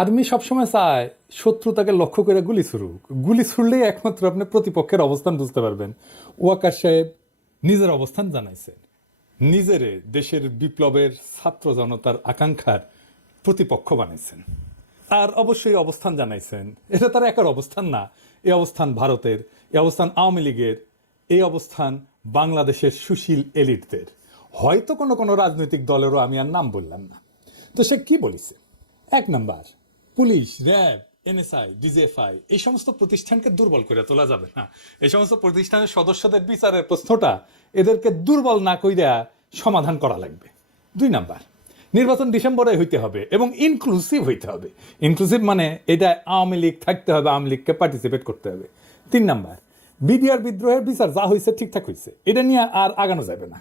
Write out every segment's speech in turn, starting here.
Army সবসময় চায় শত্রু তাকে লক্ষ্য করে গুলি ছুড়ুক। গুলি ছুড়লেই একমাত্র আপনি প্রতিপক্ষের অবস্থান বুঝতে পারবেন। ওয়াকার সাহেব নিজের অবস্থান জানাইছেন। নিজেরে দেশের বিপ্লবের ছাত্র জনতার আকাঙ্ক্ষার প্রতিপক্ষ বানাইছেন। আর অবশ্যই অবস্থান জানাইছেন। এটা তার একার অবস্থান না। এই অবস্থান ভারতের এই অবস্থান আওয়ামী লীগের এই অবস্থান বাংলাদেশের সুশীল এলিটদের। হয়তো কোনো কোনো রাজনৈতিক দলেরও আমি আর নাম বললাম না। তো সে কি বলিছে? এক number police, RAB, NSI, DGFI, এই সমস্ত প্রতিষ্ঠানকে দুর্বল করে তোলা যাবে না। এই সমস্ত প্রতিষ্ঠানের সদস্যদের বিচারের প্রশ্নটা এদেরকে দুর্বল না কইরা সমাধান করা লাগবে। দুই নাম্বার, নির্বাচন ডিসেম্বরে হইতে হবে এবং ইনক্লুসিভ হইতে হবে। ইনক্লুসিভ মানে এটা আওয়ামী লীগ থাকতে হবে, আওয়ামী লীগকে পার্টিসিপেট করতে হবে। তিন নাম্বার, বিডিআর বিদ্রোহের বিচার যা হয়েছে ঠিকঠাক হয়েছে এটা নিয়ে আর আগানো যাবে না।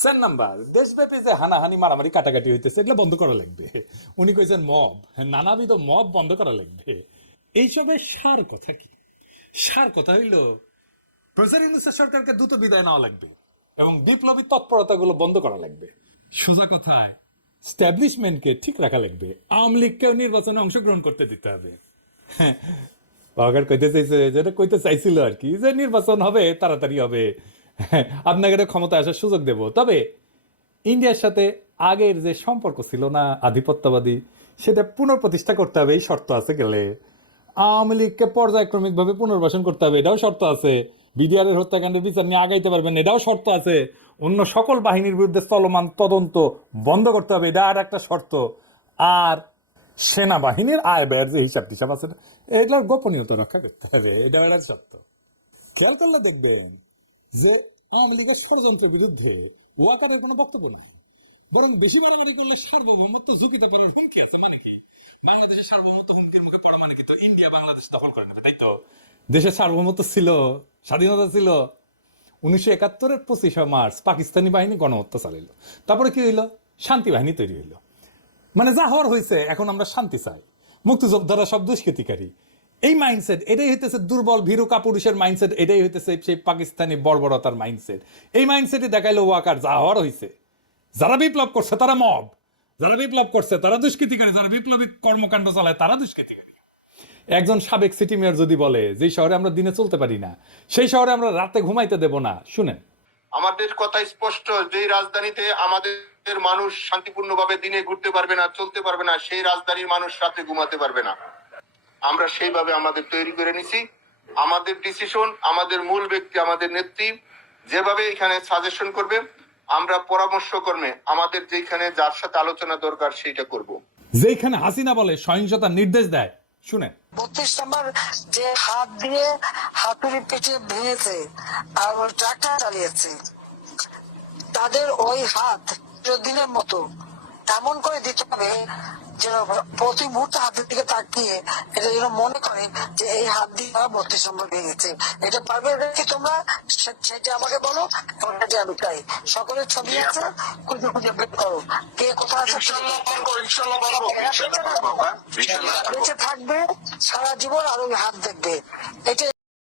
চার নাম্বার, দেশব্যাপী যে হানাহানি, মারামারি, কাটাকাটি হইতেছে, এগুলো বন্ধ করা লাগবে। উনি কইছেন মব নানাবিধ মব বন্ধ করা লাগবে। এইসবের সার কথা কি? সার কথা হইল সরকারকে দ্রুত বিদায় নেওয়া লাগবে এবং বিপ্লবী তৎপরতাগুলো বন্ধ করা লাগবে। সোজা কথায় স্ট্যাবলিশমেন্টকে ঠিক রাখা লাগবে। আওয়ামী লীগকেও নির্বাচনে অংশগ্রহণ করতে দিতে হবে। বাগার কইতে চাইছে, যেটা কইতে চাইছিল আর কি, যে নির্বাচন হবে, তাড়াতাড়ি হবে। আপনাকে একটা ক্ষমতা আসার সুযোগ দেব। তবে ইন্ডিয়ার সাথে আগের যে সম্পর্ক ছিল না, আধিপত্যবাদী, সেটা পুনঃপ্রতিষ্ঠা করতে হবে, এই শর্ত আছে গেলে। আওয়ামী লীগকে পর্যায়ক্রমিকভাবে পুনর্বাসন করতে হবে, এটাও শর্ত আছে। বিডিআর এর হত্যাকাণ্ডের বিচার নিয়ে আগাইতে পারবেন, এটাও শর্ত আছে। অন্য সকল বাহিনীর বিরুদ্ধে চলমান তদন্ত বন্ধ করতে হবে, এটা আর একটা শর্ত। আর সেনাবাহিনীর আয় ব্যয়ের যে হিসাব টিসাব আছে এগুলোর গোপনীয়তা রক্ষা করতে হবে এটা একটা শর্ত। খেয়াল করলে দেখবেন যে আওয়ামী লীগের ষড়যন্ত্রের বিরুদ্ধে ওয়াকারের কোনো বক্তব্য নেই। বরং বেশি মারামারি করলে সার্বভৌমত্ব ঝুঁকিতে পারার হুমকি আছে মানে কি? বাংলাদেশের সার্বভৌমত্ব হুমকির মুখে পড়া মানে কি? তো ইন্ডিয়া বাংলাদেশ দখল করে নেবে তাই তো? দেশের সার্বভৌমত্ব ছিল, স্বাধীনতা ছিল। উনিশশো একাত্তরের পঁচিশে মার্চ পাকিস্তানি বাহিনী গণহত্যা চালাইলো। তারপরে কি হইল? শান্তি বাহিনী তৈরি হইল। মানে যা হওয়ার হয়েছে এখন আমরা শান্তি চাই। মুক্তিযোদ্ধারা সব দুষ্কৃতিকারী। এই মাইন্ডসেট এটাই হইতেছে দুর্বল, ভীরু কাপুরুষের মাইন্ডসেট এটাই হইতেছে সেই পাকিস্তানি বর্বরতার মাইন্ডসেট এই মাইন্ডসেটে দেখাইলো ওয়াকার যা হওয়ার হয়েছে যারা বিপ্লব করছে, তারা মব। যারা বিপ্লব করছে, তারা দুষ্কৃতিকারী। যারা বিপ্লবী কর্মকাণ্ড চালায়, তারা দুষ্কৃতিকারী। একজন সাবেক সিটি মেয়র যদি বলে, যে শহরে আমরা দিনে চলতে পারি না, সেই শহরে আমরা রাতে ঘুমাইতে দেব না, শুনেন। আমাদের কথা স্পষ্ট যে রাজধানীতে আমাদের মানুষ শান্তিপূর্ণভাবে দিনে ঘুরতে পারবে না, চলতে পারবে না, সেই রাজধানীর মানুষ রাতে ঘুমাতে পারবে না। আমরা সেইভাবে আমাদের তৈরি করে নিছি। আমাদের ডিসিশন আমাদের মূল ব্যক্তি আমাদের নেত্রী যেভাবে এখানে সাজেশন করবে আমরা পরামর্শ কর্মে আমাদের যেখানে যার সাথে আলোচনা দরকার সেইটা করব। যেখানে হাসিনা বলে সহিংসতার নির্দেশ দেয়। শুনেন। বত্রিশ নম্বর যে হাত দিয়ে হাতুড়ি পেটে ভেঙেছে আর ট্রাক্টর চালিয়েছে তাদের ওই হাত চিরদিনের মতো এমন করে দিতে হবে যেন প্রতি মুহূর্তে হাতের দিকে তাকিয়ে এটা যেন মনে করে যে এই হাত দিয়ে তারা বত্রিশ নম্বর ভেঙেছে এটা পারবে কি তোমরা? সেটা আমাকে বলো সেটা আমি চাই সকলের ছবি আছে? খুঁজে খুঁজে বের করো। কে কোথায় আছে হ্যাঁ? বেঁচে থাকবে সারা জীবন আর ওই হাত দেখবে। এটা